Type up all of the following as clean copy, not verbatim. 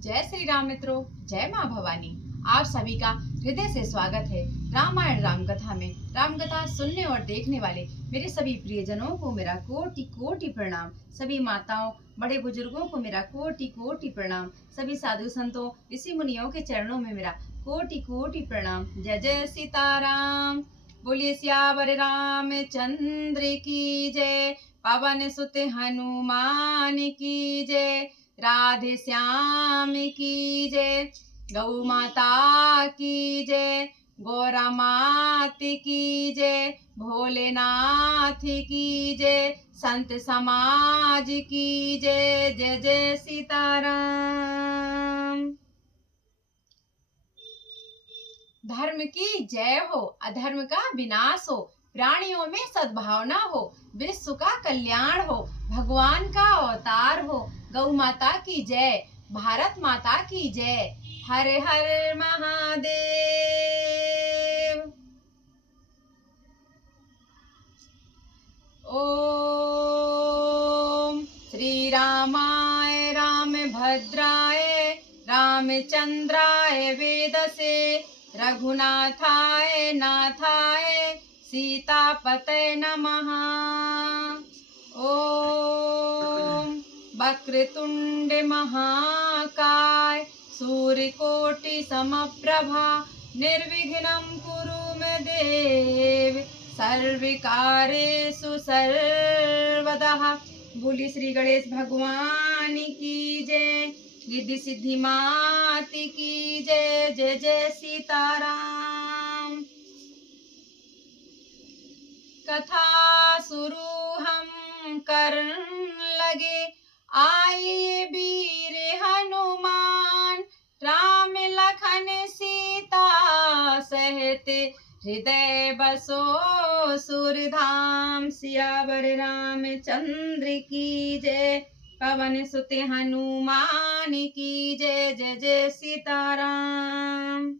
जय श्री राम मित्रों, जय माँ भवानी। आप सभी का हृदय से स्वागत है रामायण राम कथा में। राम कथा सुनने और देखने वाले मेरे सभी प्रियजनों को मेरा कोटि कोटि प्रणाम। सभी माताओं, बड़े बुजुर्गों को मेरा कोटि कोटि प्रणाम। सभी साधु संतों, ऋषि मुनियों के चरणों में मेरा कोटि कोटि प्रणाम। जय जय सीताराम। बोलिए सियावर रामचंद्र की जय। पवन सुत हनुमान की जय। राधे श्याम की जय। गौ माता की जय। गौरा मात की जय। भोलेनाथ की जय। संत समाज की जय। जय जय सीताराम। धर्म की जय हो, अधर्म का विनाश हो, प्राणियों में सद्भावना हो, विश्व का कल्याण हो, भगवान का अवतार हो। गौ माता की जय, भारत माता की जय। हर हर महादेव। ओम श्री रामाय रामभद्राय रामचंद्राय वेदसे रघुनाथाय नाथाय सीतापते नमः। ओम वक्रतुंड महाकाय सूर्यकोटि समप्रभा निर्विघ्नं कुरु मे देव सर्वकार्येषु सर्वदा। बोली श्री गणेश भगवान की जय। रिद्धि सिद्धि मात की जय। जय जय सीताराम। कथा शुरू हम करन लगे, आए वीर हनुमान, राम लखन सीता सहित हृदय बसो सुरधाम। सियावर रामचंद्र की जय। पवन सुत हनुमान की जय। जय जय सीताराम।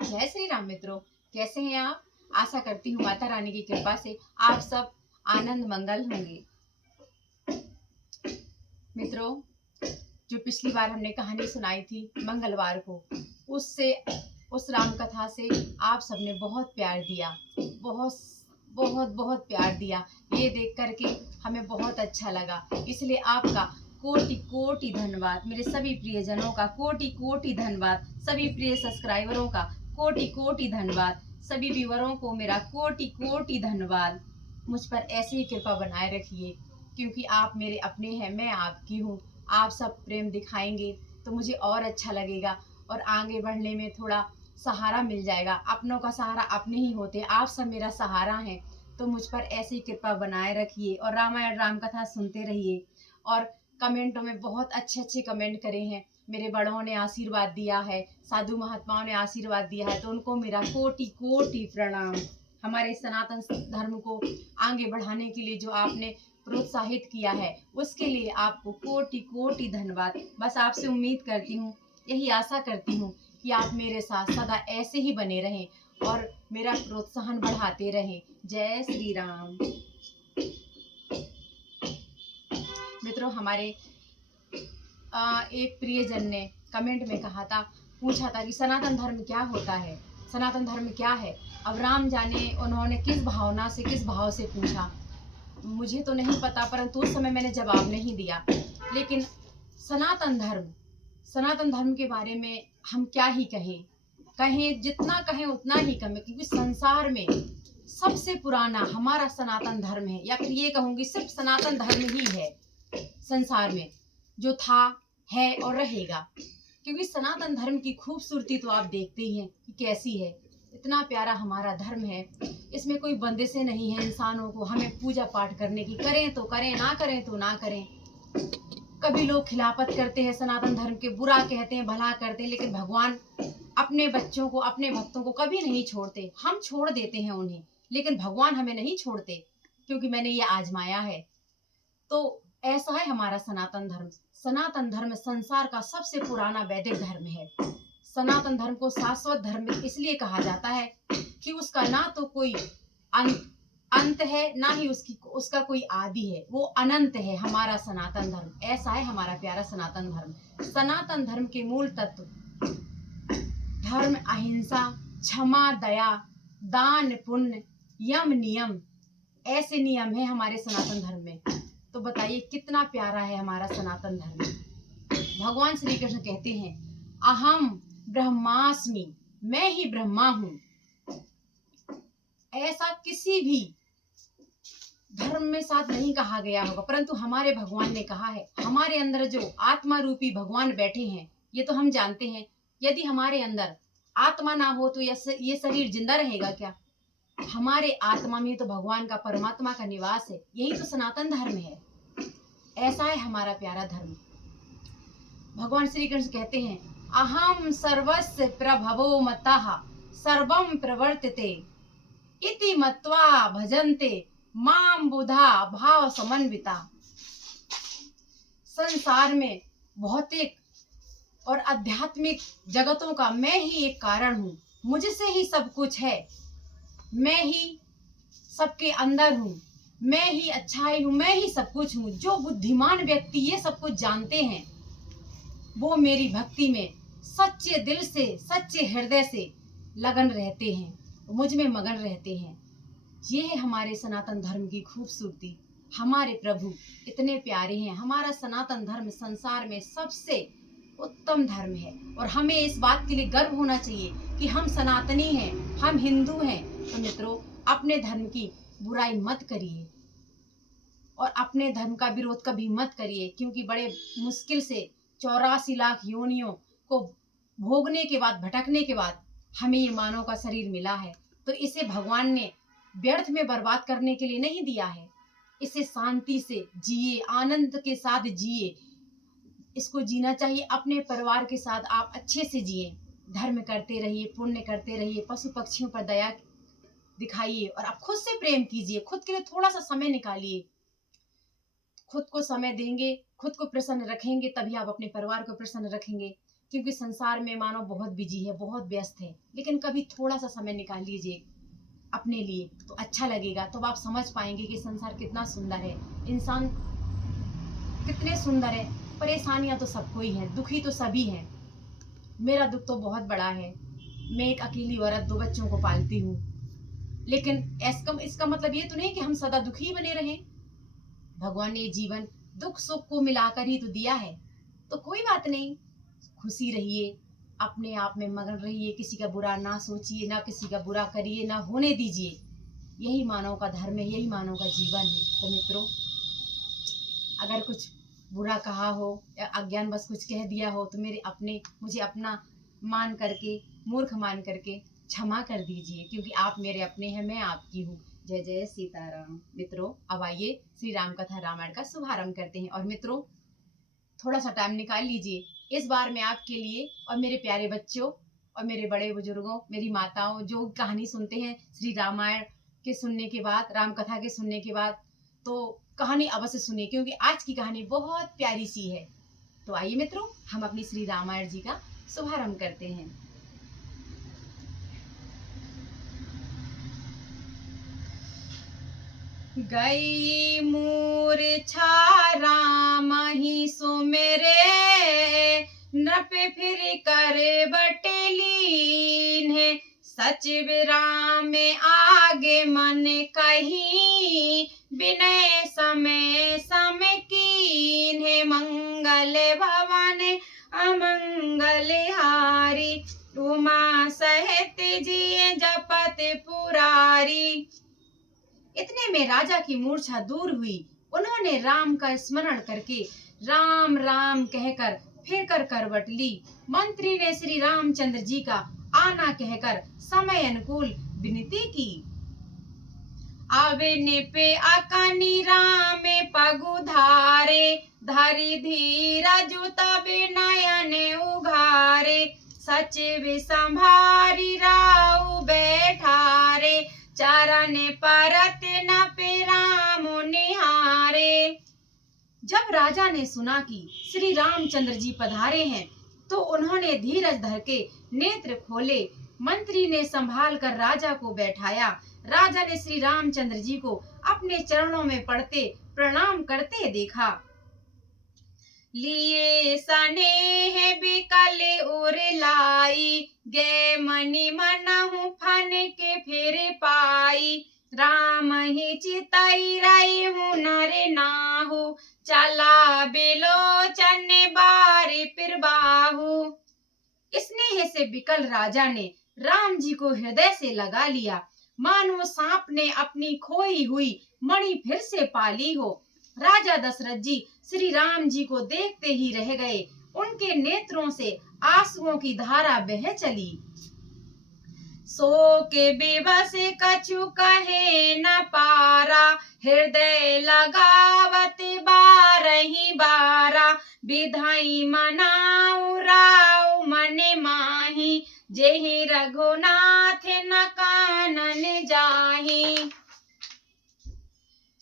जय श्री राम मित्रों, कैसे हैं आप? आशा करती हूँ माता रानी की कृपा से आप सब आनंद मंगल होंगे। मित्रों, जो पिछली बार हमने कहानी सुनाई थी मंगलवार को, उस राम कथा से आप सबने बहुत प्यार दिया, बहुत बहुत बहुत प्यार दिया। ये देख करके हमें बहुत अच्छा लगा, इसलिए आपका कोटि कोटि धन्यवाद। मेरे सभी प्रियजनों का कोटि कोटि धन्यवाद। सभी प्रिय सब्सक्राइबरों का कोटि कोटि धन्यवाद। सभी व्यूअरों को मेरा कोटि कोटि धन्यवाद। मुझ पर ऐसे ही कृपा बनाए रखिए, क्योंकि आप मेरे अपने हैं, मैं आपकी हूँ। आप सब प्रेम दिखाएंगे तो मुझे और अच्छा लगेगा और आगे बढ़ने में थोड़ा सहारा मिल जाएगा। अपनों का सहारा अपने ही होते हैं। आप सब मेरा सहारा हैं, तो मुझ पर ऐसी कृपा बनाए रखिए और रामायण राम कथा सुनते रहिए। और कमेंटों में बहुत अच्छे अच्छे कमेंट करे हैं। मेरे बड़ों ने आशीर्वाद दिया है, साधु महात्माओं ने आशीर्वाद दिया है, तो उनको मेरा कोटि कोटि प्रणाम। हमारे सनातन धर्म को आगे बढ़ाने के लिए जो आपने प्रोत्साहित किया है, उसके लिए आपको कोटि कोटि धन्यवाद। बस आपसे उम्मीद करती हूँ, यही आशा करती हूँ कि आप मेरे साथ सदा ऐसे ही बने रहें और मेरा प्रोत्साहन बढ़ाते रहें। जय श्री राम। मित्रों, हमारे एक प्रियजन ने कमेंट में कहा था, पूछा था कि सनातन धर्म क्या होता है, सनातन धर्म क्या है। अब राम जाने उन्होंने किस भावना से, किस भाव से पूछा, मुझे तो नहीं पता, परंतु उस समय मैंने जवाब नहीं दिया। लेकिन सनातन धर्म के बारे में हम क्या ही कहें, जितना कहें उतना ही कम है, क्योंकि संसार में सबसे पुराना हमारा सनातन धर्म है, या फिर ये कहूँगी सिर्फ सनातन धर्म ही है संसार में, जो था, है और रहेगा। क्योंकि सनातन धर्म की खूबसूरती तो आप देखते ही हैं कि कैसी है। इतना प्यारा हमारा धर्म है, इसमें कोई बंदिशें नहीं है इंसानों को हमें पूजा पाठ करने की। करें तो करें, ना करें तो ना करें। कभी लोग खिलाफत करते हैं सनातन धर्म के, बुरा कहते हैं, भला करते हैं, लेकिन भगवान अपने बच्चों को, अपने भक्तों को कभी नहीं छोड़ते। हम छोड़ देते हैं उन्हें, लेकिन भगवान हमें नहीं छोड़ते, क्योंकि मैंने ये आजमाया है। तो ऐसा है हमारा सनातन धर्म। सनातन धर्म संसार का सबसे पुराना वैदिक धर्म है। सनातन धर्म को शाश्वत धर्म इसलिए कहा जाता है कि उसका ना तो कोई अंत अंत है, ना ही उसका कोई आदि है, वो अनंत है हमारा सनातन धर्म। ऐसा है हमारा प्यारा सनातन धर्म। सनातन धर्म के मूल तत्व धर्म, अहिंसा, क्षमा, दया, दान, पुण्य, यम, नियम, ऐसे नियम है हमारे सनातन धर्म में। तो बताइए कितना प्यारा है हमारा सनातन धर्म। भगवान श्री कृष्ण कहते हैं अहम ब्रह्मास्मि, मैं ही ब्रह्मा हूं। ऐसा किसी भी धर्म में साथ नहीं कहा गया होगा, परंतु हमारे भगवान ने कहा है। हमारे अंदर जो आत्मा रूपी भगवान बैठे हैं, ये तो हम जानते हैं। यदि हमारे अंदर आत्मा ना हो तो ये शरीर जिंदा रहेगा क्या? हमारे आत्मा में तो भगवान का, परमात्मा का निवास है। यही तो सनातन धर्म है। ऐसा है हमारा प्यारा धर्म। भगवान श्री कृष्ण कहते हैं अहम सर्वस्य प्रभवो मतः सर्वम प्रवर्तते इति मत्वा भजन्ते माम बुधा भाव समन्विता। संसार में भौतिक और आध्यात्मिक जगतों का मैं ही एक कारण हूँ। मुझसे ही सब कुछ है। मैं ही सबके अंदर हूँ। मैं ही अच्छाई हूँ। मैं ही सब कुछ हूँ। जो बुद्धिमान व्यक्ति ये सब कुछ जानते हैं, वो मेरी भक्ति में सच्चे दिल से, सच्चे हृदय से लगन रहते हैं, मुझ में मगन रहते हैं। ये है हमारे सनातन धर्म की खूबसूरती। हमारे प्रभु इतने प्यारे हैं। हमारा सनातन धर्म संसार में सबसे उत्तम धर्म है और हमें इस बात के लिए गर्व होना चाहिए कि हम सनातनी हैं, हम हिंदू हैं। तो मित्रों, अपने धर्म की बुराई मत करिए और अपने धर्म का विरोध कभी मत करिए, क्योंकि बड़े मुश्किल से 84 लाख योनियों को भोगने के बाद, भटकने के बाद हमें ये मानव का शरीर मिला है। तो इसे भगवान ने व्यर्थ में बर्बाद करने के लिए नहीं दिया है। इसे शांति से जिए, आनंद के साथ जिए। इसको जीना चाहिए अपने परिवार के साथ। आप अच्छे से जिए, धर्म करते रहिए, पुण्य करते रहिए, पशु पक्षियों पर दया दिखाइए और आप खुद से प्रेम कीजिए। खुद के लिए थोड़ा सा समय निकालिए। खुद को समय देंगे, खुद को प्रसन्न रखेंगे, तभी आप अपने परिवार को प्रसन्न रखेंगे। क्योंकि संसार में मानव बहुत बिजी है, बहुत व्यस्त है, लेकिन कभी थोड़ा सा समय निकाल लीजिए अपने लिए, तो अच्छा लगेगा। तो आप समझ पाएंगे कि संसार कितना सुंदर है, इंसान कितने सुंदर है। परेशानियां तो सबको ही हैं, दुखी तो सभी हैं। मेरा दुख तो बहुत बड़ा है। मैं एक अकेली औरत 2 बच्चों को पालती हूँ, लेकिन इसका मतलब ये तो नहीं कि हम सदा दुखी बने रहें। भगवान ने जीवन दुख सुख को मिलाकर ही तो दिया है। तो कोई बात नहीं, खुशी रहिए, अपने आप में मगन रहिए, किसी का बुरा ना सोचिए, ना किसी का बुरा करिए, ना होने दीजिए। यही मानव का धर्म है, यही मानव का जीवन है। तो मित्रों, अगर कुछ बुरा कहा हो या अज्ञान बस कुछ कह दिया हो तो मुझे अपना मान करके, मूर्ख मान करके क्षमा कर दीजिए, क्योंकि आप मेरे अपने हैं, मैं आपकी हूँ। जय जय सीताराम। मित्रों, अब आइए श्री राम कथा रामायण का शुभारंभ करते हैं। और मित्रों, थोड़ा सा टाइम निकाल लीजिए। इस बार मैं आपके लिए और मेरे प्यारे बच्चों और मेरे बड़े बुजुर्गों, मेरी माताओं जो कहानी सुनते हैं श्री रामायण के सुनने के बाद, राम कथा के सुनने के बाद, तो कहानी अवश्य सुनिए, क्योंकि आज की कहानी बहुत प्यारी सी है। तो आइए मित्रों, हम अपनी श्री रामायण जी का शुभारंभ करते हैं। गई मूर्छा राम ही सुमेरे, नृप फिर कर बटलीन है। सचिव राम आगे मन कही, विनय समय सम कीन है। मंगल भवन अमंगल हारी, उमा सहित जिय जपत पुरारी। इतने में राजा की मूर्छा दूर हुई। उन्होंने राम का स्मरण करके राम राम कहकर फिर कर करवट ली। मंत्री ने श्री रामचंद्र जी का आना कहकर समय अनुकूल विनती की। आवे निपे अकानी राम पगुधारे, धरि धीरज तब नयन उघारे। सचिव संभारी राउ बैठारे, चरण परत नपे राम निहारे। जब राजा ने सुना कि श्री रामचंद्र जी पधारे हैं, तो उन्होंने धीरज धर के नेत्र खोले, मंत्री ने संभाल कर राजा को बैठाया। राजा ने श्री रामचंद्र जी को अपने चरणों में पड़ते प्रणाम करते देखा। लिए सनेह बिकल उर लाई, गे मनि मनहु फन के फिर पाई। राम ही चितई रही हूँ नर नाहु, चला बिलोचन बारी फिर बाहु। स्नेह से बिकल राजा ने राम जी को हृदय से लगा लिया, मानो सांप ने अपनी खोई हुई मणि फिर से पाली हो। राजा दशरथ जी श्री राम जी को देखते ही रह गए। उनके नेत्रों से आंसुओं की धारा बह चली। सो के बेबस कछु कहे न पारा, हृदय लगावत बारही बारा। विधाई मनाऊ राव मन माही, जेहि रघुनाथ न कानन जाही।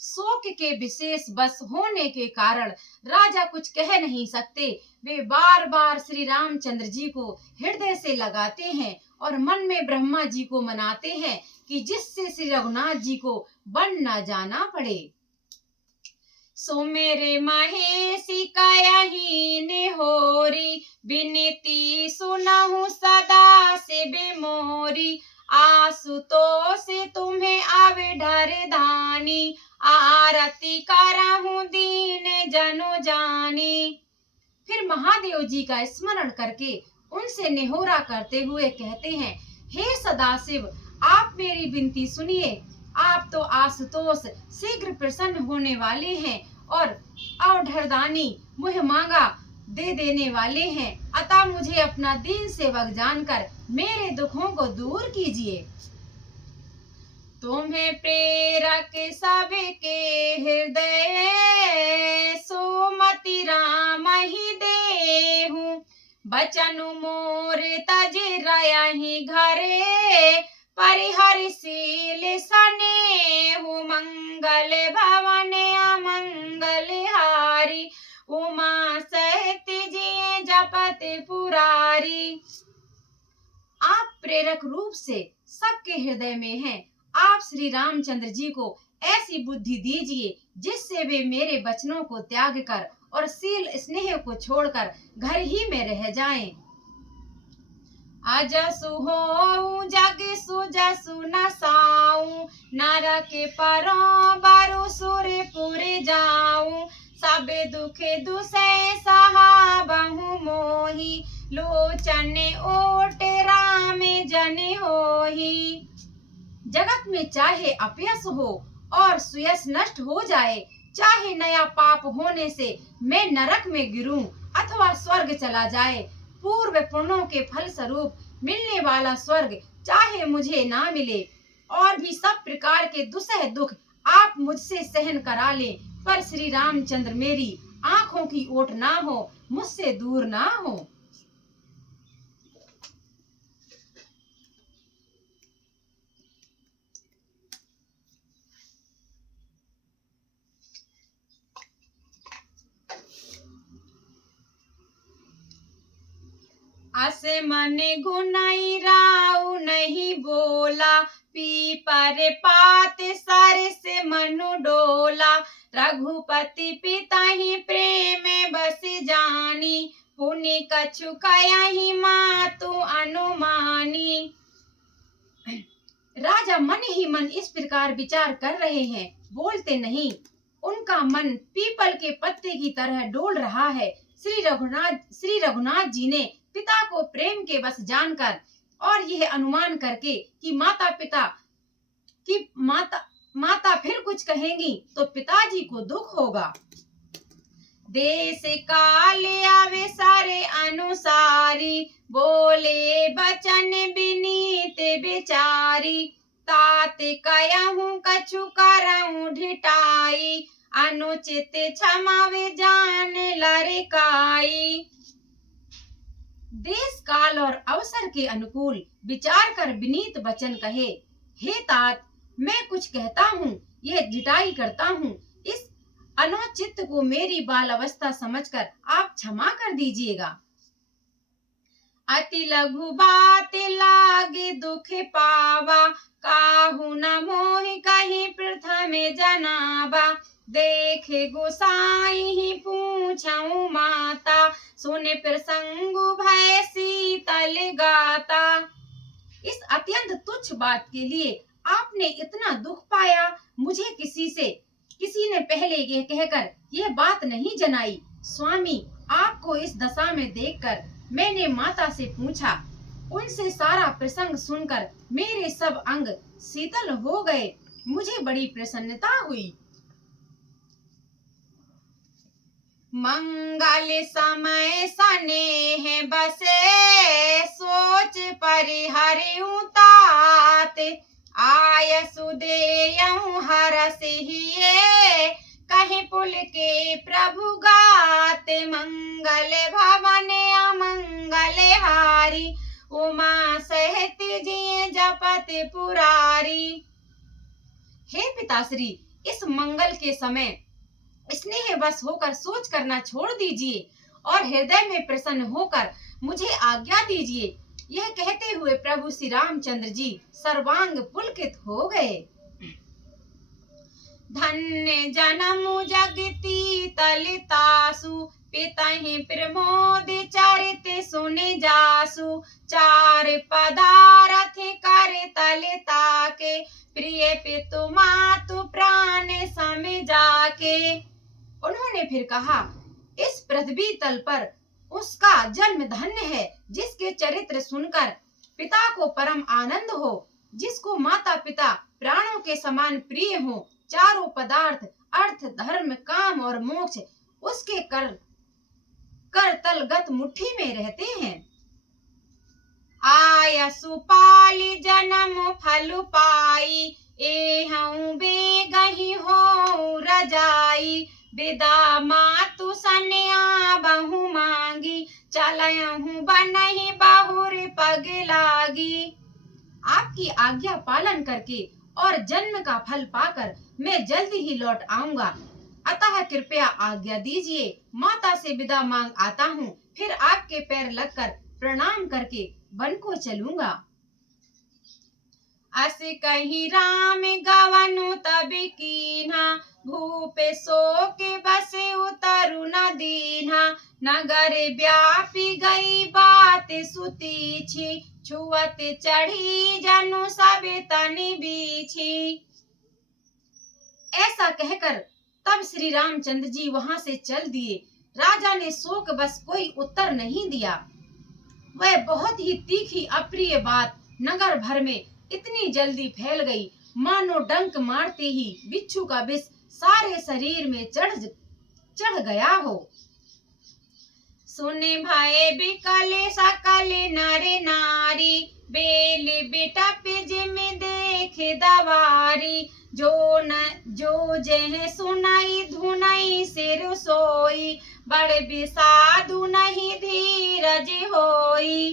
शोक के विशेष बस होने के कारण राजा कुछ कह नहीं सकते। वे बार बार श्री रामचंद्र जी को हृदय से लगाते हैं और मन में ब्रह्मा जी को मनाते हैं कि जिससे श्री रघुनाथ जी को बन न जाना पड़े। सो मेरे महेशी कयहि नेहोरी, बिनती सुनहु सदा से बेमोरी। आशुतोष तुम्हें अवढर धानी, आरती करहूं दीन जनु जानी। फिर महादेव जी का स्मरण करके उनसे नेहोरा करते हुए कहते हैं, हे सदाशिव, आप मेरी विनती सुनिए। आप तो आशुतोष शीघ्र प्रसन्न होने वाले हैं और अवढरदानी मुह मांगा दे देने वाले हैं, अतः मुझे अपना दीन सेवक जानकर मेरे दुखों को दूर कीजिए। तुम्हें प्रेरक सबके हृदय, सोमति राम ही देहूं। बचनु मोर तज रयहि घरे, परिहरशील सनेहु। मंगल भवन अमंगल हारी, उमा सहित जिए जपत पुरारी। आप प्रेरक रूप से सबके हृदय में हैं। आप श्री रामचंद्र जी को ऐसी बुद्धि दीजिए जिससे वे मेरे वचनों को त्याग कर और शील स्नेह को छोड़कर घर ही में रह जाएं। अजसु होऊं जग सुजसु नसाऊं, नरक परों बरु सुरपुर जाऊं। सब दुख दुसै सहा बहु मोही, लोचन ओट राम जन होही। जगत में चाहे अपयश हो और सुयश नष्ट हो जाए, चाहे नया पाप होने से मैं नरक में गिरूं अथवा स्वर्ग चला जाए, पूर्व पुण्यों के फल स्वरूप मिलने वाला स्वर्ग चाहे मुझे ना मिले, और भी सब प्रकार के दुसह दुख आप मुझसे सहन करा लें, पर श्री रामचंद्र मेरी आंखों की ओट ना हो, मुझसे दूर ना हो। अस मन गुनाई राउ नहीं बोला, पीपर पात सर से मनु डोला। रघुपति पिता ही प्रेम बस जानी, पुनि कछु कयहि मातु अनुमानी। राजा मन ही मन इस प्रकार विचार कर रहे हैं, बोलते नहीं। उनका मन पीपल के पत्ते की तरह डोल रहा है। श्री रघुनाथ जी ने पिता को प्रेम के बस जानकर और यह अनुमान करके कि माता फिर कुछ कहेंगी तो पिताजी को दुख होगा। देश काल आवे सारे अनुसारी, बोले बचन विनीत बिचारी। तात कयहूं कछु करहूं ढिठाई, अनुचित क्षमावे जान लरकाई। देश काल और अवसर के अनुकूल विचार कर विनीत वचन कहे, हे तात, मैं कुछ कहता हूँ, यह ढिठाई करता हूँ, इस अनुचित को मेरी बाल अवस्था समझकर आप क्षमा कर दीजिएगा। अति लघु बात लागे दुख पावा, काहू न मोहि कहीं प्रथम जनाबा। देखे गोसाई ही पूछऊं माता, सुने प्रसंग भय शीतल गाता। इस अत्यंत तुच्छ बात के लिए आपने इतना दुख पाया, मुझे किसी ने पहले यह कहकर यह बात नहीं जनाई। स्वामी, आपको इस दशा में देखकर मैंने माता से पूछा। उनसे सारा प्रसंग सुनकर मेरे सब अंग शीतल हो गए, मुझे बड़ी प्रसन्नता हुई। मंगल समय स्नेह बसे, सोच परिहरिउ तात। आय सुदेयउ हरस हिये, कहीं पुल के प्रभु गात। मंगल भवन अमंगल हारी, उमा सहित जिय जपत पुरारी। हे पिताश्री, इस मंगल के समय स्नेह बस होकर सोच करना छोड़ दीजिए और हृदय में प्रसन्न होकर मुझे आज्ञा दीजिए। यह कहते हुए प्रभु श्री रामचंद्र जी सर्वांग पुलकित हो गए। धन्य जन्म जगती तलितासु, पितहि प्रमोद चरित सुन जासु। चार पदारथ कर तलिता के, प्रिय पितु मातु प्राण सम जाके। उन्होंने फिर कहा, इस पृथ्वी तल पर उसका जन्म धन्य है जिसके चरित्र सुनकर पिता को परम आनंद हो, जिसको माता पिता प्राणों के समान प्रिय हो। चारों पदार्थ अर्थ धर्म काम और मोक्ष उसके कर तलगत मुट्ठी में रहते हैं। आय सुपाली जन्म फल पाई, एहू बेगहि हो रजाई। विदा मातु सन्या बहु मांगी, चलयहु बनहि बहुर पग लागी। आपकी आज्ञा पालन करके और जन्म का फल पाकर मैं जल्दी ही लौट आऊंगा, अतः कृपया आज्ञा दीजिए। माता से विदा मांग आता हूँ, फिर आपके पैर लगकर प्रणाम करके वन को चलूंगा। अस कही राम गवनु तब कीन्हा, भूप शोक बस उतरु न दीन्हा। नगर व्यापी गई बात सुतीछी, छुअत चढ़ी जनु सब तन बीछी। ऐसा कहकर तब श्री रामचंद्र जी वहां से चल दिए। राजा ने शोक बस कोई उत्तर नहीं दिया। वह बहुत ही तीखी अप्रिय बात नगर भर में इतनी जल्दी फैल गई, मानो डंक मारते ही बिच्छू का विष सारे शरीर में चढ़ गया हो। सुने भय बिकल सकल नर नारी, बेल बिटप जिम देख दवारी। जो जह सुनाई धुनाई सिर सोई, बड़ बिसाधु नहीं धीरज होई।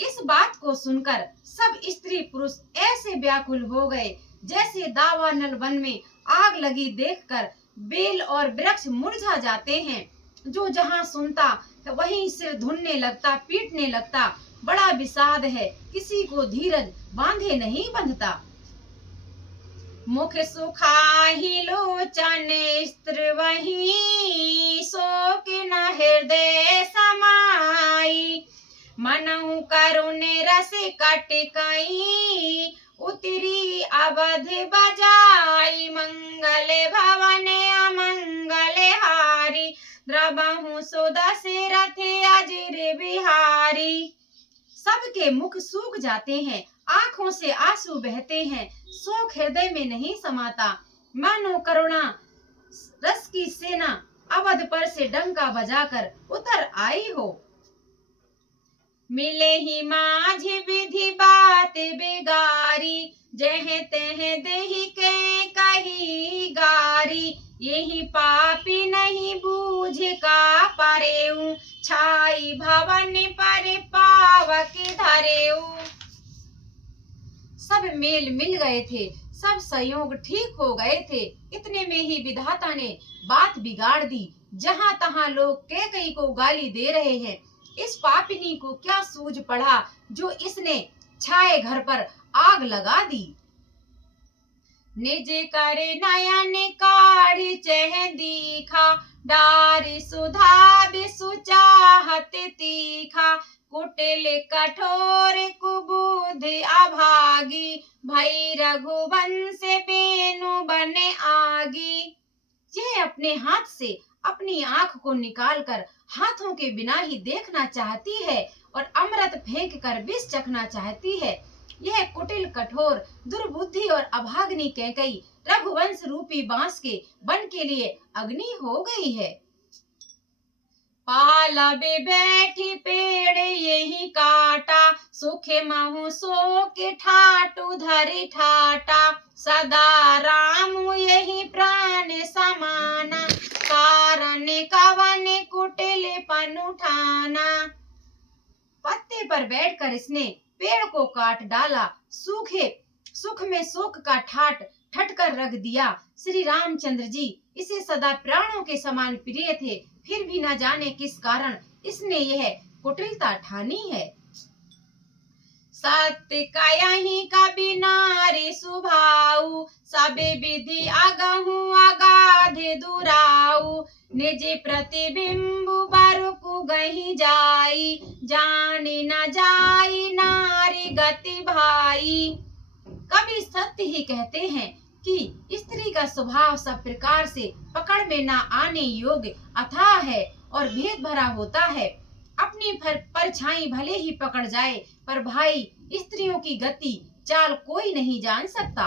इस बात को सुनकर सब स्त्री पुरुष ऐसे व्याकुल हो गए जैसे दावानल वन में आग लगी देखकर बेल और वृक्ष मुरझा जाते हैं। जो जहां सुनता वहीं सिर धुनने लगता, पीटने लगता। बड़ा विषाद है, किसी को धीरज बांधे नहीं बंधता। मुख सुखाहि लोचन स्त्र वही, शोक न हृदय समाई। मनहु करुण रस कटकई, उतरी अवध बजाई। मंगल भवन अमंगल हारी, द्रवहु सुदशरथ अजिर बिहारी। सबके मुख सूख जाते हैं, आंखों से आंसू बहते हैं, शोक हृदय में नहीं समाता। मानो करुणा रस की सेना अवध पर से डंका बजाकर उतर आई हो। मिले ही माझ विधि बात बिगारी, जह तह देहि के कही गारी। यही पापी नहीं बूझ का परेऊ, छाई भवन पर पावक धरेऊ। सब मेल मिल गए थे, सब संयोग ठीक हो गए थे। इतने में ही विधाता ने बात बिगाड़ दी। जहां तहां लोग कैकई को गाली दे रहे हैं, इस पापिनी को क्या सूझ पड़ा जो इसने छाए घर पर आग लगा दी। निज करे नयन काढ़ी चह दीखा, डारी सुधा बिसु चाहत तीखा, कुटिल कठोर कुबुध अभागी, भई रघुवंश बेनु बने आगी। यह अपने हाथ से अपनी आंख को निकालकर हाथों के बिना ही देखना चाहती है और अमृत फेंक कर विष चखना चाहती है। यह कुटिल कठोर दुर्बुद्धि और अभाग्नि कैकई रघुवंश रूपी बांस के बन के लिए अग्नि हो गई है। पालबे बैठी पेड़ यही काटा, सुखे महु सो के ठाटू धरि ठाटा, सदा राम यही प्राण समाना, कारण कवन कुटिल पन उठाना। पत्ते पर बैठकर इसने पेड़ को काट डाला, सूखे सुख में शोक का ठाट ठट कर रख दिया। श्री रामचंद्र जी इसे सदा प्राणों के समान प्रिय थे, फिर भी न जाने किस कारण इसने यह कुटिलता ठानी है। सत्य कयहि कबि नारी सुभाऊ, सबे विधि अगहु अगाधे दुराऊ, निज प्रतिबिंब बरकु गहि जाई, जाने न जाई नारी गति भाई। कवि सत्य ही कहते हैं कि स्त्री का स्वभाव सब प्रकार से पकड़ में ना आने योग्य अथाह है और भेद भरा होता है। अपनी परछाई भले ही पकड़ जाए, पर भाई स्त्रियों की गति चाल कोई नहीं जान सकता।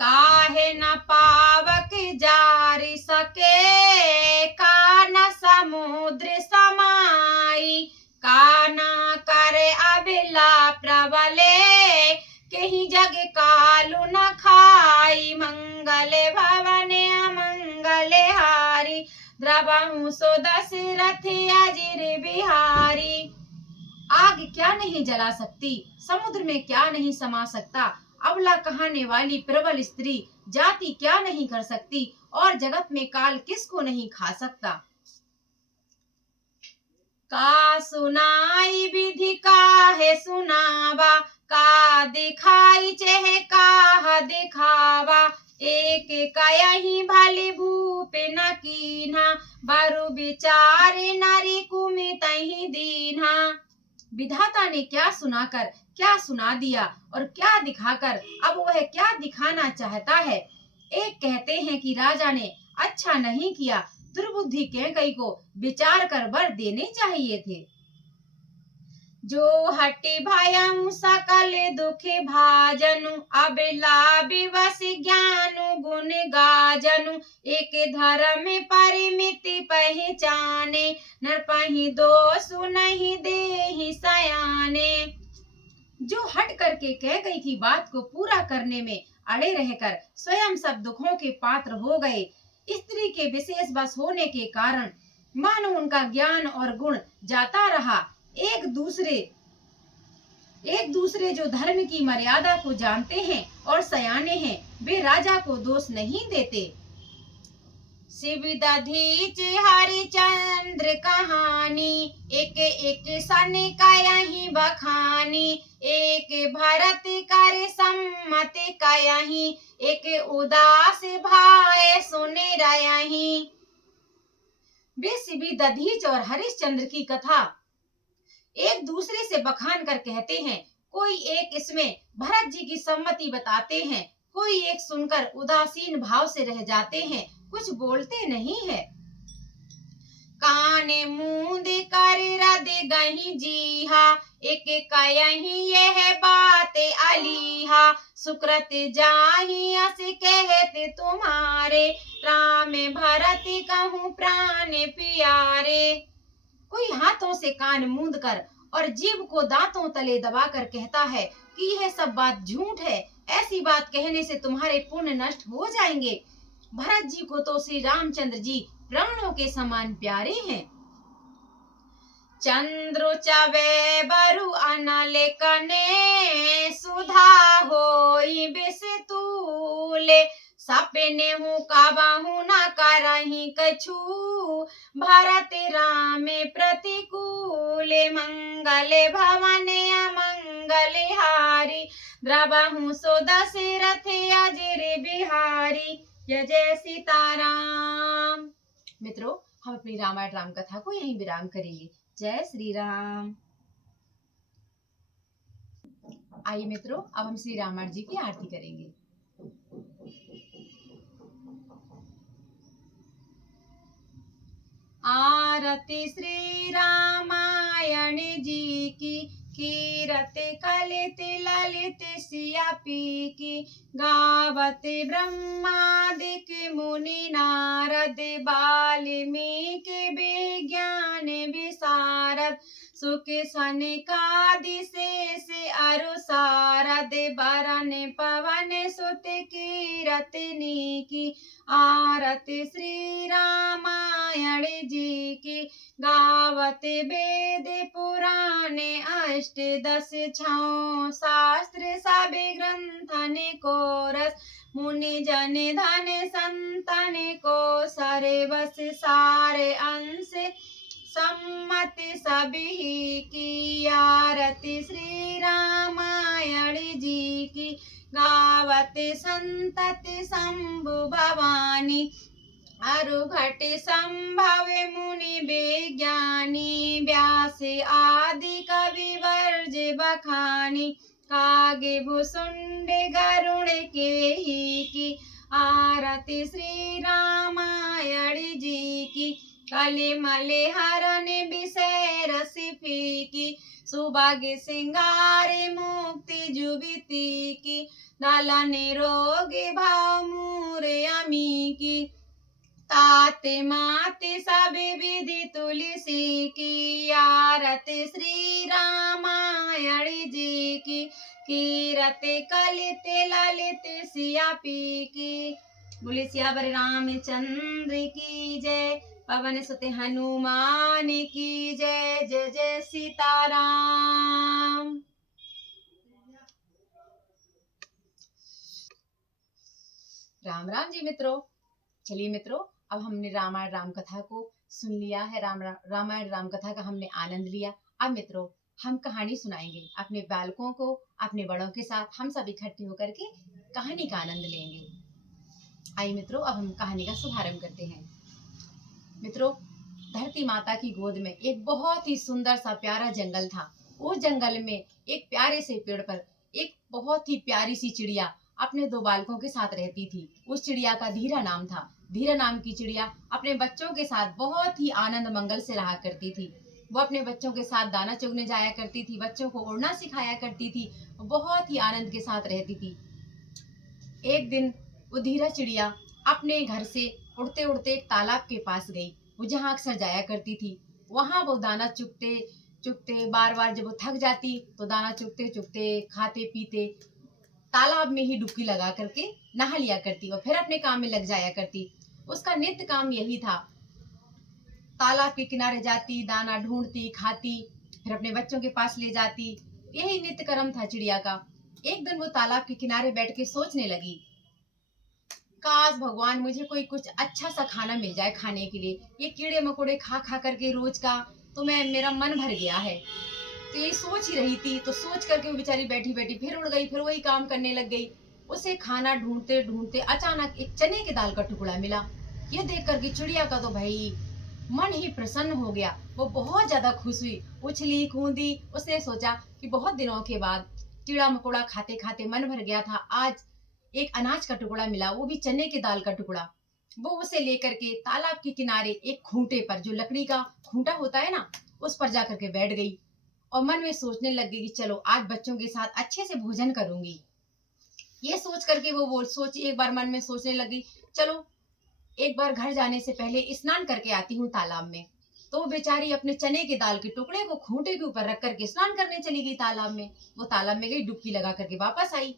काहे न पावक जारी सके, का न समुद्र समाई, का न करे अबिला प्रबले, केहि जग कालु न खाई, मंगल भवन अमंगल हारी, द्रवहु सो दशरथ अजिर बिहारी। आग क्या नहीं जला सकती, समुद्र में क्या नहीं समा सकता, अबला कहाने वाली प्रबल स्त्री जाति क्या नहीं कर सकती, और जगत में काल किसको नहीं खा सकता। का सुनाई विधि काहे सुनावा, का दिखाई चेह काह दिखावा, एक कयहि भली भूप न कीन्हा, बरु विचारे नारी कुमितहि दीन्हा। विधाता ने क्या सुनाकर क्या सुना दिया और क्या दिखाकर अब वह क्या दिखाना चाहता है। एक कहते हैं कि राजा ने अच्छा नहीं किया, दुर्बुद्धि कैकई को विचार कर वर देने चाहिए थे। जो हटि भयउ सकल दुखि भाजनु, अबला विवश ज्ञानु गुण गाजनु, एक धर्म परिमिति पहचाने, नरपहि दोषु नहीं देहि सयाने। जो हट करके कह गई की बात को पूरा करने में अड़े रहकर स्वयं सब दुखों के पात्र हो गए, स्त्री के विशेष बस होने के कारण मानो उनका ज्ञान और गुण जाता रहा। एक दूसरे जो धर्म की मर्यादा को जानते हैं और सयाने हैं, वे राजा को दोष नहीं देते। शिव दधीच हरिचंद्र कहानी, एक एक सन कयहि बखानी, एक भरत कर सम्मत कयहि, एक उदास भाय सुने रयहि। वे शिव दधीच और हरिश्चंद्र की कथा एक दूसरे से बखान कर कहते हैं। कोई एक इसमें भरत जी की सम्मति बताते हैं, कोई एक सुनकर उदासीन भाव से रह जाते हैं, कुछ बोलते नहीं है। काने मूंद कर रद गहि जीहा, एक कयहि यह बात अलीहा, सुकृत जाहि अस कहते तुम्हारे, राम भरत कहूँ प्राण प्यारे। कोई हाथों से कान मूंद कर और जीभ को दांतों तले दबाकर कहता है कि यह सब बात झूठ है, ऐसी बात कहने से तुम्हारे पुण्य नष्ट हो जाएंगे। भरत जी को तो श्री रामचंद्र जी प्राणों के समान प्यारे हैं। चंद्र चवे बरु अनल कने, सुधा होई बिस तूले, सपने हूँ काबाहू ना करही कछु, भरत राम प्रतिकूल, मंगल भवन अमंगल हारी, द्रवहु सो दशरथ अजर बिहारी। जय जय सीताराम। मित्रों, हम अपनी रामायण राम कथा को यहीं विराम करेंगे। जय श्री राम। आइए मित्रों, अब हम श्री रामायण जी की आरती करेंगे। आरती श्री रामायण जी की, कीरति कलित ललित सिया पी की, गावत ब्रह्मादिक मुनि नारद, वाल्मीकि विज्ञान विशारद, सुख सनकादि शेष अरु सारद, बरन पवन सुत कीरतनी की। आरती श्री रामायण जी की, गावत वेद पुराण अष्टदश छौ, शास्त्र सब ग्रंथन को रस, मुनि जन धन संतन को सर्वस सार अंश, सम्मति सभी की। आरती श्री रामायण जी की, गावत संतति शंभु भवानी, अरु घट संभव मुनि विज्ञानी, व्यास आदि कवि वर्ज बखानी, कागे भुसुंड गरुड़ के ही की। आरती श्री रामायण जी की, कलिमल हरण विषय रस फीकी, सुभाग सिंगार मुक्ति जुबिती की, दलन रोग भाव मूर अमी की, ताते माते सब विधि तुलसी की। आरती श्री रामायण जी की, कीरति कलित ललित सिया पी की। बोले सियावर रामचंद्र की जय, पवन सुत हनुमान की जय। जय जय सीताराम। राम राम जी मित्रों। चलिए मित्रों, अब हमने रामायण राम कथा को सुन लिया है। रामायण राम कथा का हमने आनंद लिया। अब मित्रों, हम कहानी सुनाएंगे अपने बालकों को, अपने बड़ों के साथ हम सब इकट्ठे होकर के कहानी का आनंद लेंगे। आइए मित्रों, अब हम कहानी का शुभारंभ करते हैं। मित्रों, धरती माता की गोद में एक बहुत ही सुंदर सा प्यारा जंगल था। उस जंगल में एक प्यारे से पेड़ पर एक बहुत ही प्यारी सी चिड़िया अपने दो बालकों के साथ रहती थी। उस चिड़िया का धीरा नाम था। धीरा नाम की चिड़िया अपने बच्चों के साथ बहुत ही आनंद मंगल से रहा करती थी। वो अपने बच्चों के साथ दाना चुगने जाया करती थी, बच्चों को उड़ना सिखाया करती थी, बहुत ही आनंद के साथ रहती थी। एक दिन वो धीरा चिड़िया अपने घर से उड़ते उड़ते एक तालाब के पास गई। वो जहाँ अक्सर जाया करती थी, वहाँ वो दाना चुगते चुगते बार बार जब वो थक जाती तो दाना चुगते चुगते खाते पीते तालाब में ही डुबकी लगा करके नहा लिया करती और फिर अपने काम में लग जाया करती। उसका नित्य काम यही था। तालाब के किनारे जाती, दाना ढूंढती, खाती, फिर अपने बच्चों के पास ले जाती। यही नित्य कर्म था चिड़िया का। एक दिन वो तालाब के किनारे बैठ के सोचने लगी, काश भगवान मुझे कोई कुछ अच्छा सा खाना मिल जाए खाने के लिए। ये कीड़े मकोड़े खा खा करके रोज का तो मेरा मन भर गया है। तो ये सोच ही रही थी, तो सोच करके वो बेचारी बैठी बैठी फिर उड़ गई, फिर वही काम करने लग गई। उसे खाना ढूंढते ढूंढते अचानक एक चने की दाल का टुकड़ा मिला। ये देख करके चिड़िया का तो भाई मन ही प्रसन्न हो गया। वो बहुत ज्यादा खुश हुई, उछली कूदी। उसने सोचा कि बहुत दिनों के बाद कीड़ा मकोड़ा खाते खाते मन भर गया था, आज एक अनाज का टुकड़ा मिला, वो भी चने की दाल का टुकड़ा। वो उसे लेकर के तालाब के किनारे एक खूंटे पर, जो लकड़ी का खूंटा होता है ना, उस पर जाकर के बैठ गई और मन में सोचने लग गई कि चलो आज बच्चों के साथ अच्छे से भोजन करूंगी। ये सोच करके वो सोची, एक बार मन में सोचने लगी, चलो एक बार घर जाने से पहले स्नान करके आती हूँ तालाब में। तो वो बेचारी अपने चने की दाल के टुकड़े को खूंटे के ऊपर रख करके स्नान करने चली गई तालाब में। वो तालाब में गई, डुबकी लगा करके वापस आई।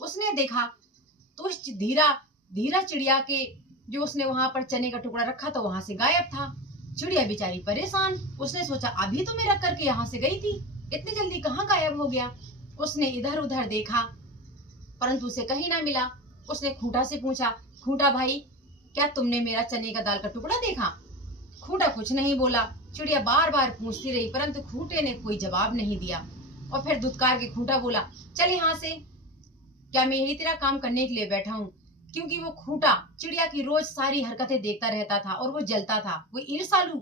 उसने देखा तो उस धीरा चिड़िया के जो उसने वहां पर चने का टुकड़ा रखा था वहां से गायब था। चिड़िया बेचारी परेशान। उसने सोचा अभी तो मैं रख करके यहाँ से गई थी, इतनी जल्दी कहाँ गायब हो गया। उसने इधर उधर देखा परंतु उसे कहीं ना मिला। उसने खूंटा से पूछा खूंटा भाई, क्या तुमने मेरा चने का दाल का टुकड़ा देखा? खूंटा कुछ नहीं बोला। चिड़िया बार बार पूछती रही, परंतु खूंटे ने कोई जवाब नहीं दिया। और फिर धुतकार के खूंटा बोला, चल यहाँ से, क्या मैं यही तेरा काम करने के लिए बैठा हूँ? क्योंकि वो खूंटा चिड़िया की रोज सारी हरकतें देखता रहता था और वो जलता था। वो ईर्ष्यालु,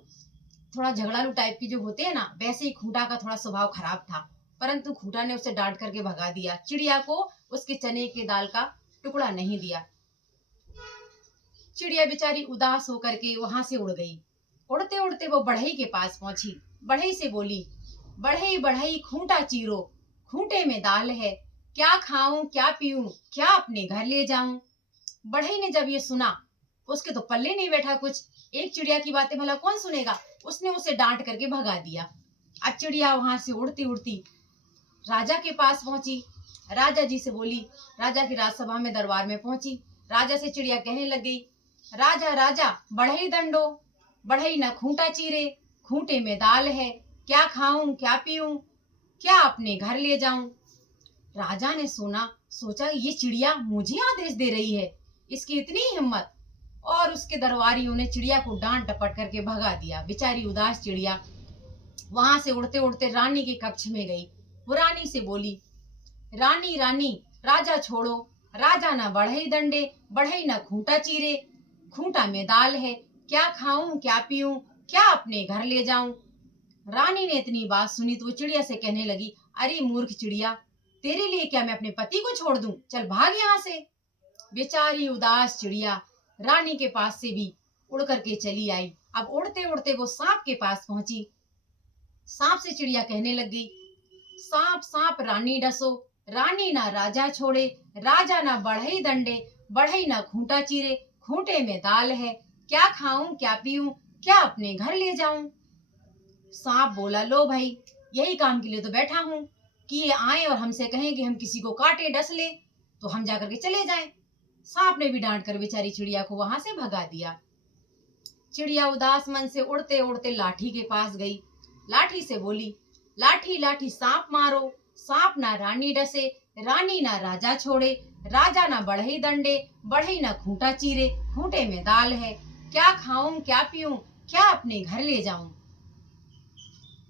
थोड़ा झगड़ालू टाइप की जो होते हैं ना, वैसे ही खूंटा का थोड़ा स्वभाव खराब था। परंतु खूंटा ने उसे डांट करके भगा दिया, चिड़िया को उसके चने के दाल का टुकड़ा नहीं दिया। चिड़िया बेचारी उदास होकर के वहां से उड़ गई। उड़ते उड़ते वो बढ़ई के पास पहुंची। बढ़ई से बोली, बढ़ई बढ़ई खूंटा चीरो, खूंटे में दाल है, क्या खाऊं क्या पीऊं, क्या अपने घर ले जाऊं? बढ़ई ने जब ये सुना, उसके तो पल्ले नहीं बैठा कुछ। एक चिड़िया की बातें भला कौन सुनेगा? उसने उसे डांट करके भगा दिया। अब चिड़िया वहां से उड़ती उड़ती राजा के पास पहुंची। राजा जी से बोली, राजा की राजसभा में दरबार में पहुंची। राजा से चिड़िया कहने लग गई, राजा राजा बढ़ई दंडो, बढ़ई न खूंटा चीरे, खूंटे में दाल है, क्या खाऊं क्या पीऊं, क्या अपने घर ले जाऊं? राजा ने सोचा ये चिड़िया मुझे आदेश दे रही है, इसकी इतनी हिम्मत। और उसके दरबारियों ने चिड़िया को डांट डपट करके भगा दिया। बेचारी उदास चिड़िया वहां से उड़ते उड़ते रानी के कक्ष में गई। वो रानी से बोली, रानी रानी राजा छोड़ो, राजा ना बढ़ई दंडे, बढ़ई ना खूंटा चीरे, खूंटा में दाल है, क्या खाऊं क्या पीऊं, क्या अपने घर ले जाऊं? रानी ने इतनी बात सुनी तो वो चिड़िया से कहने लगी, अरे मूर्ख चिड़िया, तेरे लिए क्या मैं अपने पति को छोड़ दूं? चल भाग यहाँ से। बेचारी उदास चिड़िया रानी के पास से भी उड़ करके चली आई। अब उड़ते उड़ते वो सांप के पास पहुंची। सांप से चिड़िया कहने लग गई, सांप सांप रानी डसो, रानी ना राजा छोड़े, राजा ना बढ़ई दंडे, बढ़ई ना खूंटा चीरे, खूंटे में दाल है, क्या खाऊं क्या पीऊं, क्या अपने घर ले जाऊं? सांप बोला, लो भाई, यही काम के लिए तो बैठा हूं कि ये आए और हमसे कहें कि हम किसी को काटे डस ले तो हम जाकर के चले जाएं। सांप ने भी डांट कर बेचारी चिड़िया को वहां से भगा दिया। चिड़िया उदास मन से उड़ते उड़ते लाठी के पास गई। लाठी से बोली, लाठी लाठी सांप मारो, सांप ना रानी डसे, रानी ना राजा छोड़े, राजा ना बढ़ई दंडे, बढ़ई ना खूंटा चीरे, खूंटे में दाल है, क्या खाऊं क्या पीऊं, क्या अपने घर ले जाऊं?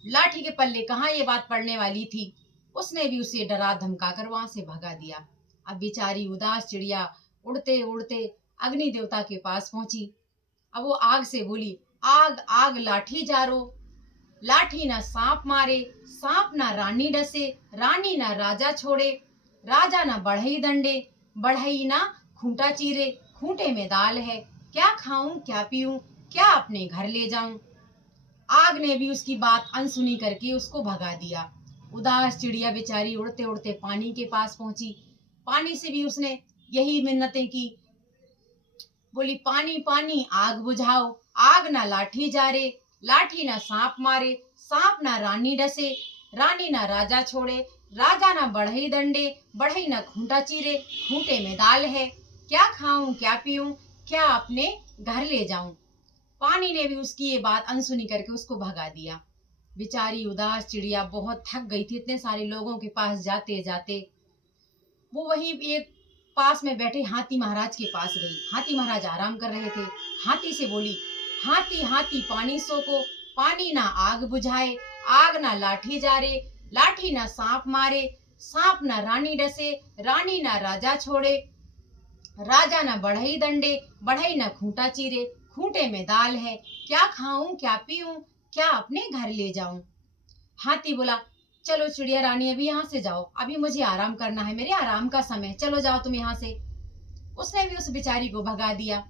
लाठी के पल्ले कहाँ ये बात पड़ने वाली थी। उसने भी उसे डरा धमका कर वहां से भगा दिया। अब बेचारी उदास चिड़िया उड़ते उड़ते अग्नि देवता के पास पहुंची। अब वो आग से बोली, आग आग लाठी जारो, लाठी ना सांप मारे, सांप ना रानी डसे, रानी ना राजा छोड़े, राजा ना बढ़ई दंडे, बढ़ई ना खूंटा चीरे, खूंटे में दाल है, क्या खाऊं क्या पीऊं, क्या अपने घर ले जाऊं? आग ने भी उसकी बात अनसुनी करके उसको भगा दिया। उदास चिड़िया बेचारी उड़ते उड़ते पानी के पास पहुंची। पानी से भी उसने यही मिन्नतें की। बोली, पानी पानी आग बुझाओ, आग ना लाठी जारे, लाठी ना सांप मारे, सांप ना रानी डसे, रानी ना राजा छोड़े, राजा ना बढ़ई दंडे, बढ़ई ना खूंटा चीरे, खूंटे में दाल है, क्या खाऊं क्या पीऊं, क्या अपने घर ले जाऊं? पानी ने भी उसकी ये बात अनसुनी करके उसको भगा दिया। बेचारी उदास चिड़िया बहुत थक गई थी इतने सारे लोगों के पास जाते जाते। वो वहीं एक पास में बैठे हाथी महाराज के पास गई। हाथी महाराज आराम कर रहे थे। हाथी से बोली, हाथी हाथी पानी सोको, पानी ना आग बुझाए, आग ना लाठी जारे, लाठी ना सांप मारे, सांप ना रानी डसे, रानी ना राजा छोड़े, राजा ना बढ़ई दंडे, बढ़ई ना खूंटा चीरे, खूंटे में दाल है, क्या खाऊं क्या पीऊं, क्या अपने घर ले जाऊं? हाथी बोला, चलो चिड़िया रानी अभी यहाँ से जाओ, अभी मुझे आराम करना है, मेरे आराम का समय, चलो जाओ तुम यहाँ से। उसने भी उस बेचारी को भगा दिया।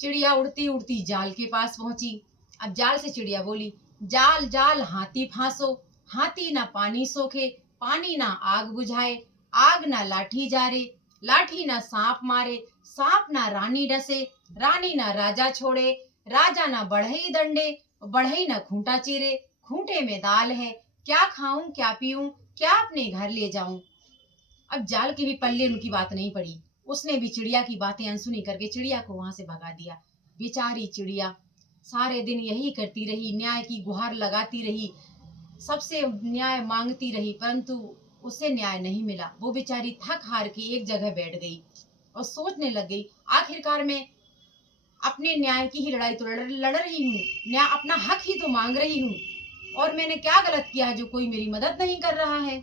चिड़िया उड़ती उड़ती जाल के पास पहुंची। अब जाल से चिड़िया बोली, जाल जाल हाथी फांसो, हाथी ना पानी सोखे, पानी ना आग बुझाए, आग ना लाठी जारे, लाठी ना सांप मारे, सांप ना रानी डसे, रानी ना राजा छोड़े, राजा ना बढ़ई दंडे, बढ़ई ना खूंटा चीरे, खूंटे में दाल है, क्या खाऊं क्या पीऊं, क्या अपने घर ले जाऊं? अब जाल के भी पल्ले उनकी बात नहीं पड़ी। उसने भी चिड़िया की बातें अनसुनी करके चिड़िया को वहां से भगा दिया। बेचारी चिड़िया सारे दिन यही करती रही, न्याय की गुहार लगाती रही, सबसे न्याय मांगती रही, परंतु उसे न्याय नहीं मिला। वो बेचारी थक हार के एक जगह बैठ गई। और सोचने लग गई, आखिरकार मैं अपने न्याय की ही लड़ाई तो लड़ रही हूँ, न्याय अपना हक ही तो मांग रही हूँ, और मैंने क्या गलत किया है जो कोई मेरी मदद नहीं कर रहा है।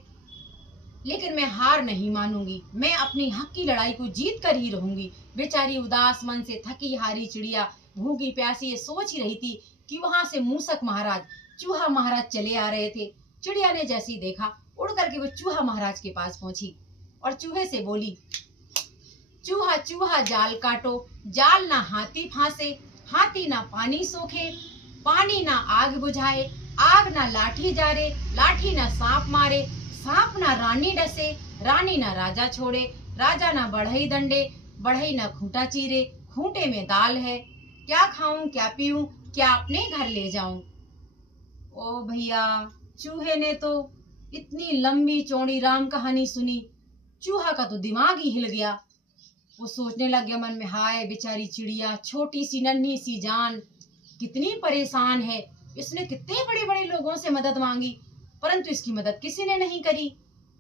लेकिन मैं हार नहीं मानूंगी, मैं अपनी हक की लड़ाई को जीत कर ही रहूंगी। बेचारी उदास मन से थकी हारी चिड़िया भूखी प्यासी ये सोच ही रही थी कि वहां से मूसक महाराज, चूहा महाराज चले आ रहे थे। चिड़िया ने जैसे ही देखा, उड़ करके वो चूहा महाराज के पास पहुंची और चूहे से बोली, चूहा चूहा जाल काटो, जाल ना हाथी फांसे, हाथी ना पानी सोखे, पानी ना आग बुझाए, आग ना लाठी जारे, लाठी ना सांप मारे, सांप ना रानी डसे, रानी ना राजा छोड़े, राजा ना बढ़ई दंडे, बढ़ई ना खूंटा चीरे, खूंटे में दाल है, क्या खाऊं क्या पीऊं, क्या अपने घर ले जाऊं। ओ भैया, चूहे ने तो इतनी लंबी चौड़ी राम कहानी सुनी, चूहा का तो दिमाग ही हिल गया। वो सोचने लग गया मन में, हाय बेचारी चिड़िया, छोटी सी नन्ही सी जान, कितनी परेशान है, इसने कितने बड़े बड़े लोगों से मदद मांगी, परंतु इसकी मदद किसी ने नहीं करी,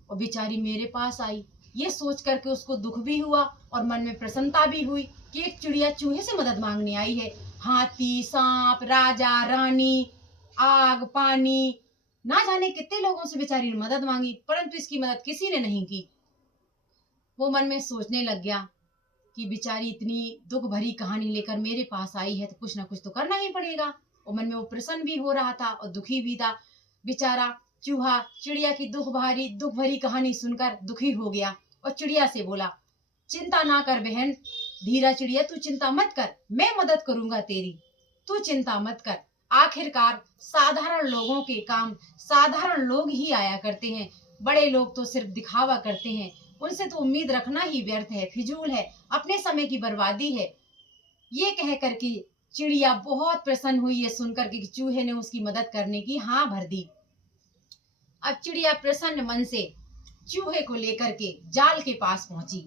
और बेचारी मेरे पास आई। ये सोच करके उसको दुख भी हुआ और मन में प्रसन्नता भी हुई कि एक चिड़िया चूहे से मदद मांगने आई है। हाथी, सांप, राजा, रानी, आग, पानी, ना जाने कितने लोगों से बेचारी ने मदद मांगी, परंतु इसकी मदद किसी ने नहीं की। वो मन में सोचने लग गया कि बेचारी इतनी दुख भरी कहानी लेकर मेरे पास आई है, तो कुछ ना कुछ तो करना ही पड़ेगा। और मन में वो प्रसन्न भी हो रहा था और दुखी भी था। बेचारा चूहा चिड़िया की दुख भरी कहानी सुनकर दुखी हो गया और चिड़िया से बोला, चिंता ना कर बहन, धीरा चिड़िया, तू चिंता मत कर, मैं मदद करूंगा तेरी, तू चिंता मत कर। आखिरकार साधारण लोगों के काम साधारण लोग ही आया करते हैं, बड़े लोग तो सिर्फ दिखावा करते हैं, उनसे तो उम्मीद रखना ही व्यर्थ है, फिजूल है, अपने समय की बर्बादी है। ये कह करके चिड़िया बहुत प्रसन्न हुई ये सुनकर कि चूहे ने उसकी मदद करने की हाँ भर दी। अब चिड़िया प्रसन्न मन से चूहे को लेकर के जाल के पास पहुंची।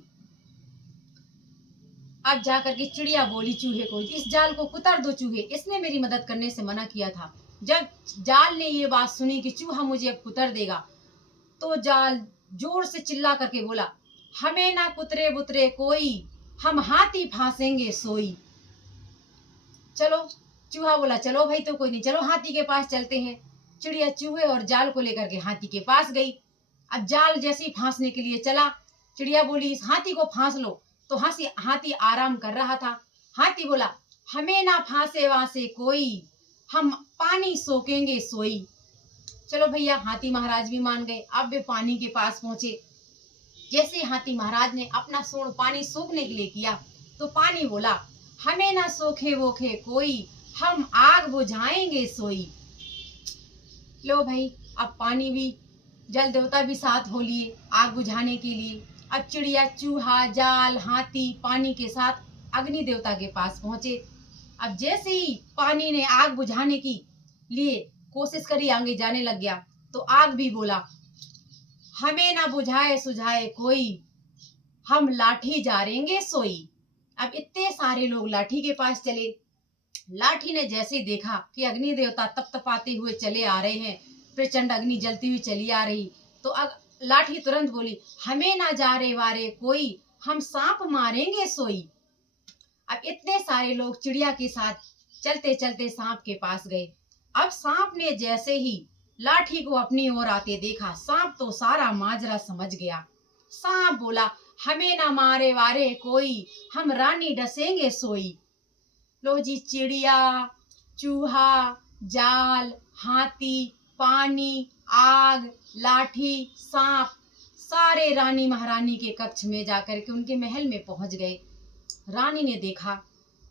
अब जाकर के चिड़िया बोली चूहे को, इस जाल को कुतर दो चूहे, इसने मेरी मदद करने से मना किया था। जब जाल ने ये बात सुनी कि चूहा मुझे अब कुतर देगा, तो जाल जोर से चिल्ला करके बोला, हमें ना कुतरे बुतरे कोई, हम हाथी फांसेंगे सोई। चलो, चूहा बोला, चलो भाई, तो कोई नहीं, चलो हाथी के पास चलते हैं। चिड़िया चूहे और जाल को लेकर के हाथी के पास गई। अब जाल जैसे ही फांसने के लिए चला, चिड़िया बोली, इस हाथी को फांस लो, तो हाथी आराम कर रहा था। हाथी बोला, हमें ना फांसे वासे कोई, हम पानी सोखेंगे सोई। चलो भैया, हाथी महाराज भी मान गए। अब वे पानी के पास पहुंचे। जैसे हाथी महाराज ने अपना सूंड पानी सोखने के लिए किया, तो पानी बोला, हमें ना सोखे वोखे कोई, हम आग बुझाएंगे सोई। लो भाई, अब पानी भी, जल देवता भी साथ हो लिए आग बुझाने के लिए। अब चिड़िया, चूहा, जाल, हाथी पानी के साथ अग्नि देवता के पास पहुंचे। अब जैसे ही पानी ने आग बुझाने की लिए कोशिश करी, आगे जाने लग गया, तो आग भी बोला, हमें ना बुझाए सुझाए कोई, हम लाठी जारेंगे सोई। अब इतने सारे लोग लाठी के पास चले। लाठी ने जैसे देखा कि अग्नि देवता तपतपाते हुए चले आ रहे हैं, प्रचंड अग्नि जलती हुई चली आ रही, तो लाठी तुरंत बोली, हमें ना जा रे वारे कोई, हम सांप मारेंगे सोई। अब इतने सारे लोग चिड़िया के साथ चलते चलते सांप के पास गए। अब सांप ने जैसे ही लाठी को अपनी ओर आते देखा, सांप तो सारा माजरा समझ गया। सांप बोला, हमें ना मारे वारे कोई, हम रानी डसेंगे सोई। लो जी, चिड़िया, चूहा, जाल, हाथी, पानी, आग, लाठी, सांप सारे रानी महारानी के कक्ष में जाकर के उनके महल में पहुंच गए। रानी ने देखा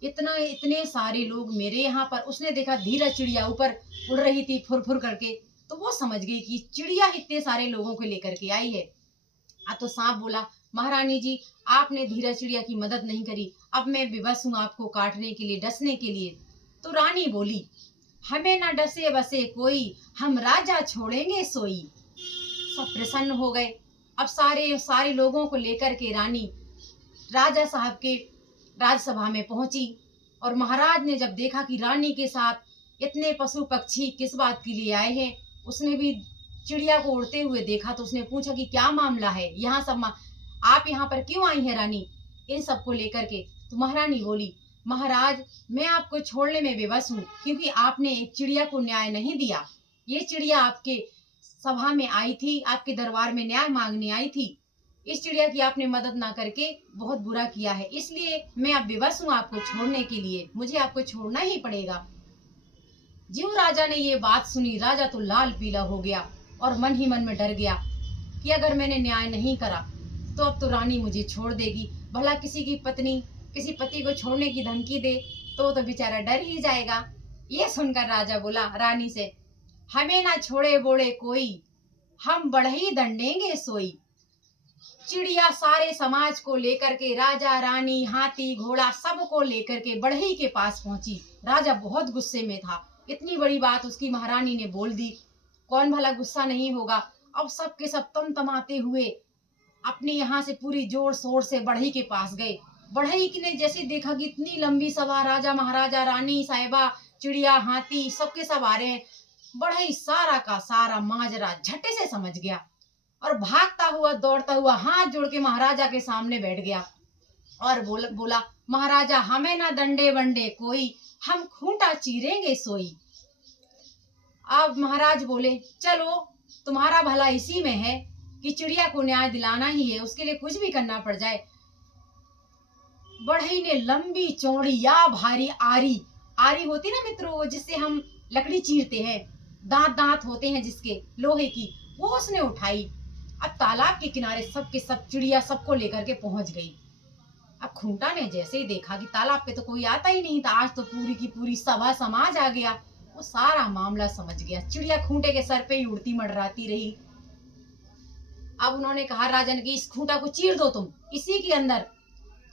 इतने सारे लोग मेरे यहाँ पर, उसने देखा धीरा चिड़िया ऊपर उड़ रही थी फुर करके, तो वो समझ गई कि चिड़िया इतने सारे लोगों को लेकर के आई है। तो सांप बोला, महारानी जी, आपने धीरा चिड़िया की मदद नहीं करी, अब मैं विवश हूँ आपको काटने के लिए, डसने के लिए। तो रानी बोली, हमें ना डसे बसे कोई, हम राजा छोड़ेंगे सोई। सब प्रसन्न हो गए। अब सारे लोगों को लेकर के रानी राजा साहब के राजसभा में पहुंची, और महाराज ने जब देखा कि रानी के साथ इतने पशु पक्षी किस बात के लिए आए हैं, उसने भी चिड़िया को उड़ते हुए देखा, तो उसने पूछा कि क्या मामला है, यहाँ सब आप यहाँ पर क्यों आई है रानी। इन सबको लेकर के। तो महारानी बोली, महाराज मैं आपको छोड़ने में विवश हूँ, क्योंकि आपने एक चिड़िया को न्याय नहीं दिया। ये चिड़िया आपके सभा में आई थी, आपके दरबार में न्याय मांगने आई थी। इस चिड़िया की आपने मदद ना करके बहुत बुरा किया है, इसलिए मैं अब विवश हूँ आपको छोड़ने के लिए, मुझे आपको छोड़ना ही पड़ेगा। ज्यों राजा ने ये बात सुनी, राजा तो लाल पीला हो गया और मन ही मन में डर गया कि अगर मैंने न्याय नहीं करा तो अब तो रानी मुझे छोड़ देगी। भला किसी की पत्नी किसी पति को छोड़ने की धमकी दे तो बेचारा डर ही जाएगा। ये सुनकर राजा बोला रानी से, हमें ना छोड़े बोड़े कोई, हम बढ़ई दंडेंगे सोई। चिड़िया सारे समाज को लेकर के, राजा रानी हाथी घोड़ा सबको लेकर के बढ़ई के पास पहुंची। राजा बहुत गुस्से में था, इतनी बड़ी बात उसकी महारानी ने बोल दी, कौन भला गुस्सा नहीं होगा। अब सब के सब तमतमाते हुए अपने यहाँ से पूरी जोर शोर से बढ़ई के पास गए। बढ़ई ने जैसे देखा कि इतनी लंबी सभा, राजा महाराजा रानी साहिबा चिड़िया हाथी सबके सब आ रहे हैं, बढ़ई सारा का सारा माजरा झटे से समझ गया और भागता हुआ दौड़ता हुआ हाथ जोड़ के महाराजा के सामने बैठ गया और बोला महाराजा हमें ना दंडे वंडे कोई, हम खूंटा चीरेंगे सोई। अब महाराज बोले, चलो तुम्हारा भला इसी में है कि चिड़िया को न्याय दिलाना ही है, उसके लिए कुछ भी करना पड़ जाए। बढ़ई ने लंबी चौड़ी या भारी आरी, आरी होती ना मित्रों जिससे हम लकड़ी चीरते हैं, दांत दांत होते हैं जिसके लोहे की, वो उसने उठाई। अब तालाब के किनारे सब के सब चिड़िया सबको लेकर के पहुंच गई। अब खूंटा ने जैसे ही देखा कि तालाब पे तो कोई आता ही नहीं था, आज तो पूरी की पूरी सभा समाज आ गया, वो सारा मामला समझ गया। चिड़िया खूंटे के सर पे ही उड़ती मंडराती रही। अब उन्होंने कहा राजन की, इस खूंटा को चीर दो तुम, इसी के अंदर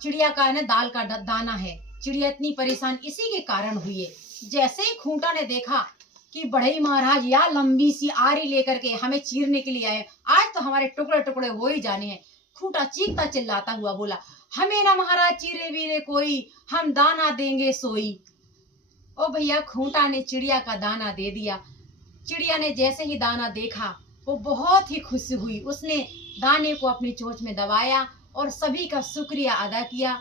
चिड़िया का है ना दाल का दाना है, चिड़िया इतनी परेशान इसी के कारण हुई है। जैसे ही खूंटा ने देखा कि बढ़ई महाराज या लंबी सी आरी लेकर के हमें चीरने के लिए आए, आज तो हमारे टुकड़े टुकड़े हो ही जाने हैं, खूंटा चीखता चिल्लाता हुआ बोला, हमें ना महाराज चीरे वीरे कोई, हम दाना देंगे सोई। ओ भैया खूंटा ने चिड़िया का दाना दे दिया। चिड़िया ने जैसे ही दाना देखा वो बहुत ही खुश हुई, उसने दाने को अपनी चोंच में दबाया और सभी का शुक्रिया अदा किया।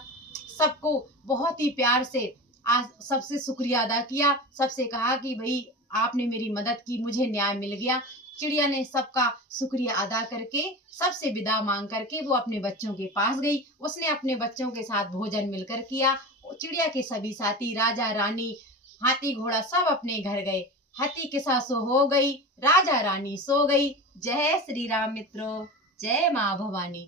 सबको बहुत ही प्यार से आज सबसे शुक्रिया अदा किया, सबसे कहा कि भाई आपने मेरी मदद की, मुझे न्याय मिल गया। चिड़िया ने सबका शुक्रिया अदा करके सबसे विदा मांग करके वो अपने बच्चों के पास गई। उसने अपने बच्चों के साथ भोजन मिलकर किया। चिड़िया के सभी साथी राजा रानी हाथी घोड़ा सब अपने घर गए। हाथी के साथ सो हो गई, राजा रानी सो गई। जय श्री राम मित्रों, जय माँ भवानी।